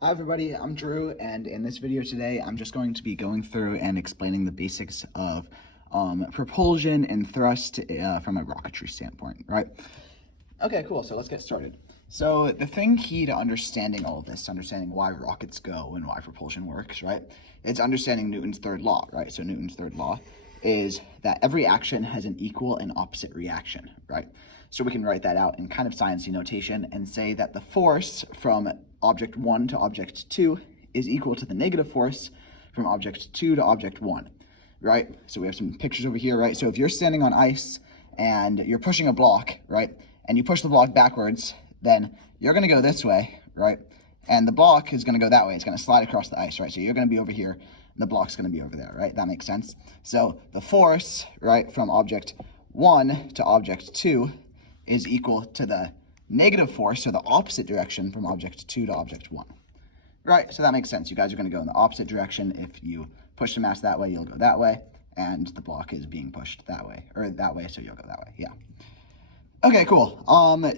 Hi everybody, I'm Drew, and in this video today, I'm just going to be going through and explaining the basics of propulsion and thrust from a rocketry standpoint, right? Okay, cool, so let's get started. So the thing key to understanding all of this, understanding why rockets go and why propulsion works, right? It's understanding Newton's third law, right? So Newton's third law is that every action has an equal and opposite reaction, right? So we can write that out in kind of sciencey notation and say that the force from object 1 to object 2 is equal to the negative force from object 2 to object 1, right? So we have some pictures over here, right? So if you're standing on ice and you're pushing a block, right? And you push the block backwards, then you're going to go this way, right? And the block is going to go that way. It's going to slide across the ice, right? So you're going to be over here, and the block's going to be over there, right? That makes sense. So the force, right, from object 1 to object 2 is equal to the negative force, so the opposite direction from object 2 to object 1. Right, so that makes sense. You guys are going to go in the opposite direction. If you push the mass that way, you'll go that way, and the block is being pushed that way, so you'll go that way, yeah. Okay, cool.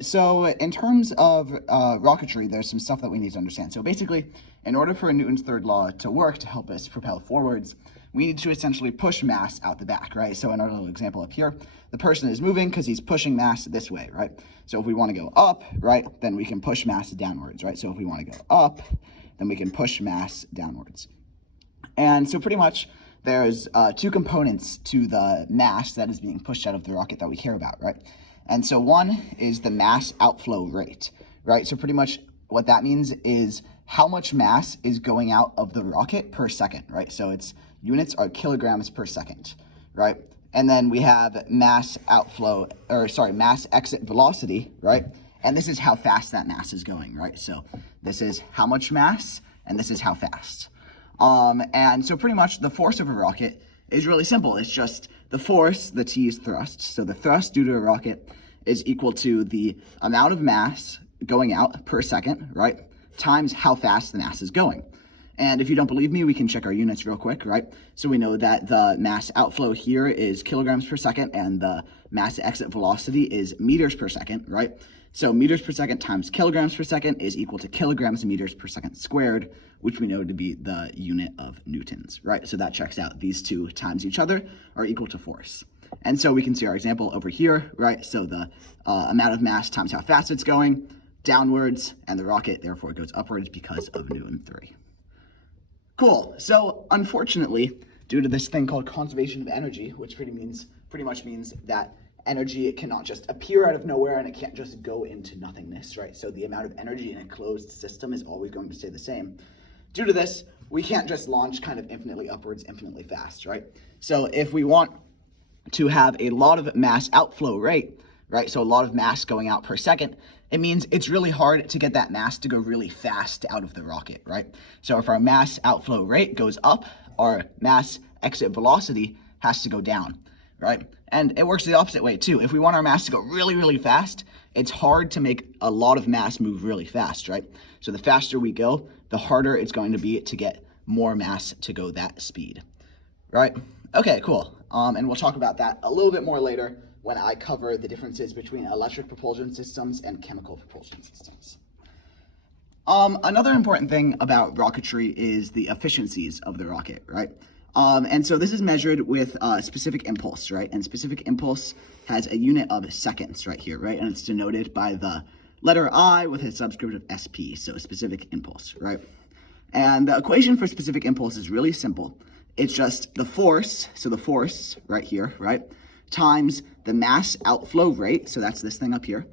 So in terms of rocketry, there's some stuff that we need to understand. So basically, in order for Newton's third law to work to help us propel forwards, we need to essentially push mass out the back, right? So in our little example up here, the person is moving because he's pushing mass this way, right? So if we want to go up, right, then we can push mass downwards, right? So if we want to go up, then we can push mass downwards. And so pretty much there's two components to the mass that is being pushed out of the rocket that we care about, right? And so one is the mass outflow rate, right? So pretty much what that means is how much mass is going out of the rocket per second, right? So its units are kilograms per second, right? And then we have mass exit velocity, right? And this is how fast that mass is going, right? So this is how much mass, and this is how fast. And so pretty much the force of a rocket is really simple. It's just the force, the T is thrust. So the thrust due to a rocket is equal to the amount of mass going out per second, right, times how fast the mass is going. And if you don't believe me, we can check our units real quick, right? So we know that the mass outflow here is kilograms per second, and the mass exit velocity is meters per second, right? So meters per second times kilograms per second is equal to kilograms meters per second squared, which we know to be the unit of newtons, right? So that checks out. These two times each other are equal to force. And so we can see our example over here, right? So the amount of mass times how fast it's going downwards, and the rocket therefore goes upwards because of Newton 3. Cool. So unfortunately, due to this thing called conservation of energy, which pretty much means that energy cannot just appear out of nowhere and it can't just go into nothingness, right? So the amount of energy in a closed system is always going to stay the same. Due to this, we can't just launch kind of infinitely upwards, infinitely fast, right? So if we want to have a lot of mass outflow rate, right? So a lot of mass going out per second, it means it's really hard to get that mass to go really fast out of the rocket, right? So if our mass outflow rate goes up, our mass exit velocity has to go down, right? And it works the opposite way too. If we want our mass to go really, really fast, it's hard to make a lot of mass move really fast, right? So the faster we go, the harder it's going to be to get more mass to go that speed, right? Okay, cool. And we'll talk about that a little bit more later when I cover the differences between electric propulsion systems and chemical propulsion systems. Another important thing about rocketry is the efficiencies of the rocket, right? And so this is measured with specific impulse, right? And specific impulse has a unit of seconds right here, right? And it's denoted by the letter I with a subscript of SP, so specific impulse, right? And the equation for specific impulse is really simple. It's just the force, so the force right here, right, times the mass outflow rate, so that's this thing up here,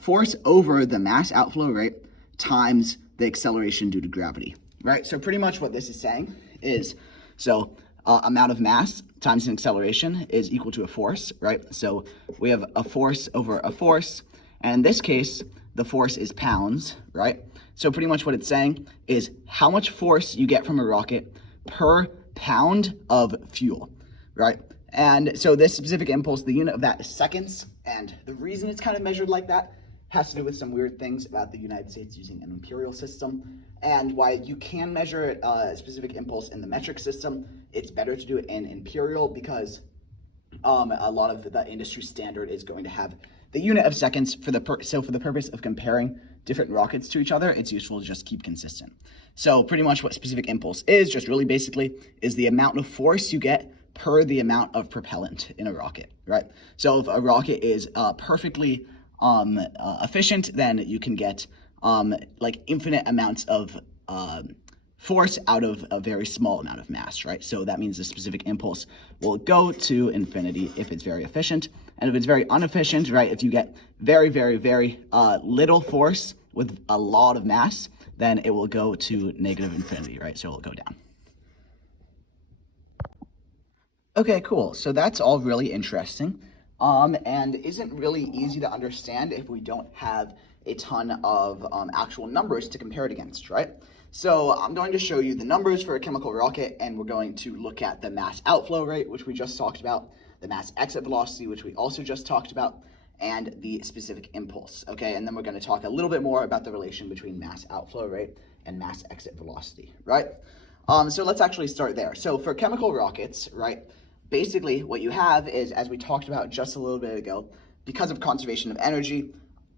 force over the mass outflow rate times the acceleration due to gravity, right? So pretty much what this is saying is, amount of mass times an acceleration is equal to a force, right? So we have a force over a force, and in this case, the force is pounds, right? So pretty much what it's saying is how much force you get from a rocket per pound of fuel, right? And so this specific impulse, the unit of that is seconds, and the reason it's kind of measured like that has to do with some weird things about the United States using an imperial system, and why you can measure a specific impulse in the metric system, it's better to do it in imperial because a lot of the industry standard is going to have the unit of seconds for the purpose of comparing different rockets to each other, it's useful to just keep consistent. So pretty much what specific impulse is, just really basically, is the amount of force you get per the amount of propellant in a rocket, right? So if a rocket is perfectly efficient, then you can get like infinite amounts of force out of a very small amount of mass, right? So that means the specific impulse will go to infinity if it's very efficient. And if it's very inefficient, right, if you get very, very, very little force with a lot of mass, then it will go to negative infinity, right? So it'll go down. Okay, cool. So that's all really interesting and isn't really easy to understand if we don't have a ton of actual numbers to compare it against, right? So I'm going to show you the numbers for a chemical rocket, and we're going to look at the mass outflow rate, which we just talked about, the mass exit velocity, which we also just talked about, and the specific impulse, okay? And then we're going to talk a little bit more about the relation between mass outflow rate and mass exit velocity, right? So let's actually start there. So for chemical rockets, right, basically what you have is, as we talked about just a little bit ago, because of conservation of energy,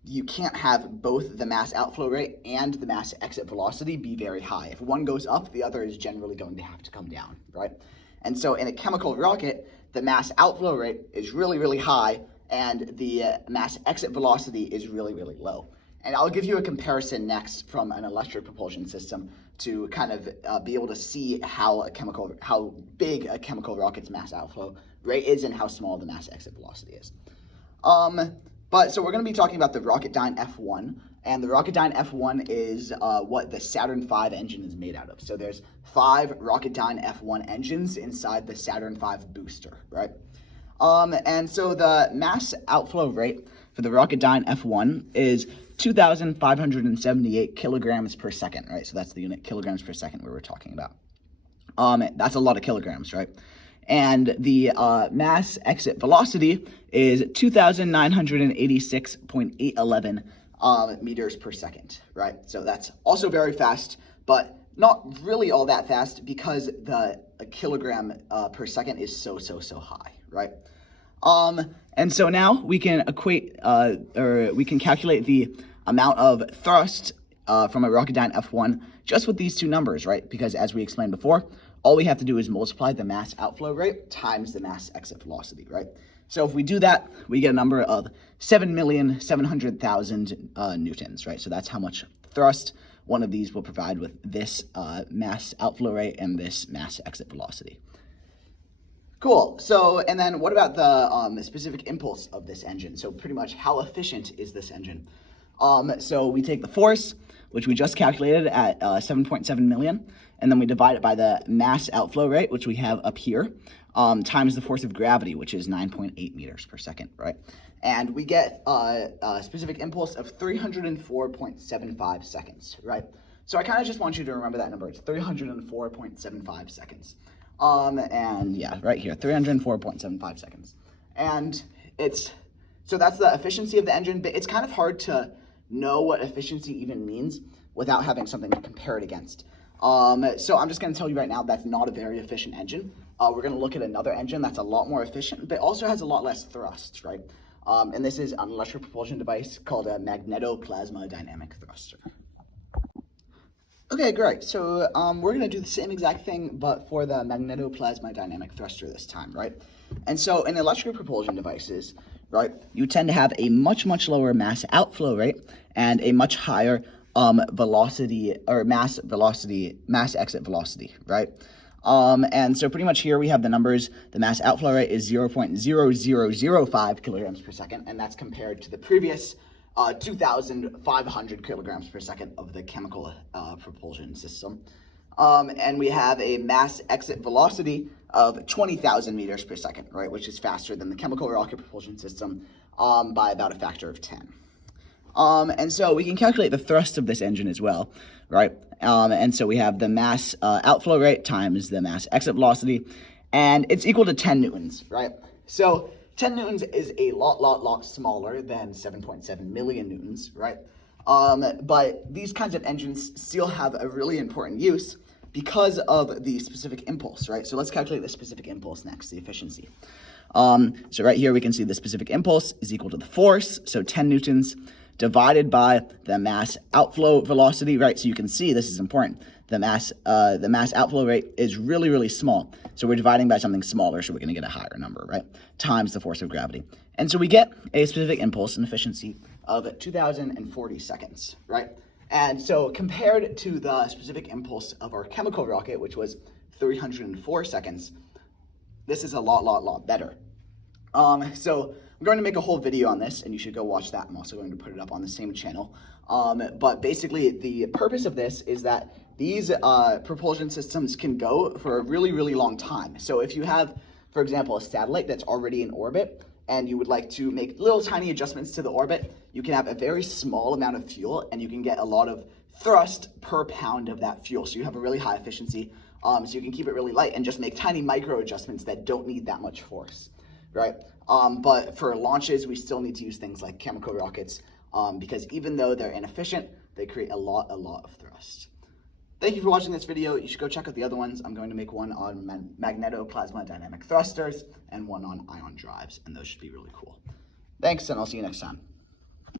you can't have both the mass outflow rate and the mass exit velocity be very high. If one goes up, the other is generally going to have to come down, right? And so in a chemical rocket, the mass outflow rate is really, really high, and the mass exit velocity is really, really low. And I'll give you a comparison next from an electric propulsion system to kind of be able to see how big a chemical rocket's mass outflow rate is and how small the mass exit velocity is. So we're going to be talking about the Rocketdyne F1, and the Rocketdyne F1 is what the Saturn V engine is made out of. So there's 5 Rocketdyne F1 engines inside the Saturn V booster, right? And so the mass outflow rate for the Rocketdyne F1 is 2,578 kilograms per second, right? So that's the unit kilograms per second we were talking about. That's a lot of kilograms, right? And the mass exit velocity is 2,986.811 meters per second, right? So that's also very fast, but not really all that fast because the kilogram per second is so high, right? And so now we can equate, or we can calculate the amount of thrust from a Rocketdyne F1 just with these two numbers, right? Because as we explained before, all we have to do is multiply the mass outflow rate times the mass exit velocity, right? So if we do that, we get a number of 7,700,000 newtons, right? So that's how much thrust one of these will provide with this mass outflow rate and this mass exit velocity. Cool. So, and then what about the specific impulse of this engine? So pretty much how efficient is this engine? So we take the force, which we just calculated at 7.7 million, and then we divide it by the mass outflow rate, which we have up here, times the force of gravity, which is 9.8 meters per second, right? And we get a specific impulse of 304.75 seconds, right? So I kind of just want you to remember that number. It's 304.75 seconds. And yeah, right here, 304.75 seconds. And so that's the efficiency of the engine, but it's kind of hard to know what efficiency even means without having something to compare it against. So I'm just going to tell you right now that's not a very efficient engine. We're going to look at another engine that's a lot more efficient, but also has a lot less thrust, right? And this is an electric propulsion device called a magnetoplasma dynamic thruster. Okay, great. So we're going to do the same exact thing, but for the magnetoplasma dynamic thruster this time, right? And so in electric propulsion devices, right, you tend to have a much lower mass outflow rate and a much higher velocity or mass exit velocity, right? And so pretty much here we have the numbers. The mass outflow rate is 0.0005 kilograms per second, and that's compared to the previous 2,500 kilograms per second of the chemical propulsion system. And we have a mass exit velocity of 20,000 meters per second, right, which is faster than the chemical rocket propulsion system by about a factor of 10. And so we can calculate the thrust of this engine as well, right? And so we have the mass outflow rate times the mass exit velocity, and it's equal to 10 newtons, right? So 10 newtons is a lot smaller than 7.7 million newtons, right? But these kinds of engines still have a really important use because of the specific impulse, right? So let's calculate the specific impulse next, the efficiency. So right here we can see the specific impulse is equal to the force, so 10 newtons, divided by the mass outflow velocity, right? So you can see this is important. The mass outflow rate is really, really small. So we're dividing by something smaller, so we're going to get a higher number, right? Times the force of gravity. And so we get a specific impulse, an efficiency of 2,040 seconds, right? And so compared to the specific impulse of our chemical rocket, which was 304 seconds, this is a lot better. So I'm going to make a whole video on this, and you should go watch that. I'm also going to put it up on the same channel. But basically, the purpose of this is that these propulsion systems can go for a really, really long time. So if you have, for example, a satellite that's already in orbit, and you would like to make little tiny adjustments to the orbit, you can have a very small amount of fuel, and you can get a lot of thrust per pound of that fuel. So you have a really high efficiency, so you can keep it really light and just make tiny micro adjustments that don't need that much force, right? But for launches, we still need to use things like chemical rockets, because even though they're inefficient, they create a lot of thrust. Thank you for watching this video. You should go check out the other ones. I'm going to make one on magnetoplasma dynamic thrusters and one on ion drives, and those should be really cool. Thanks, and I'll see you next time.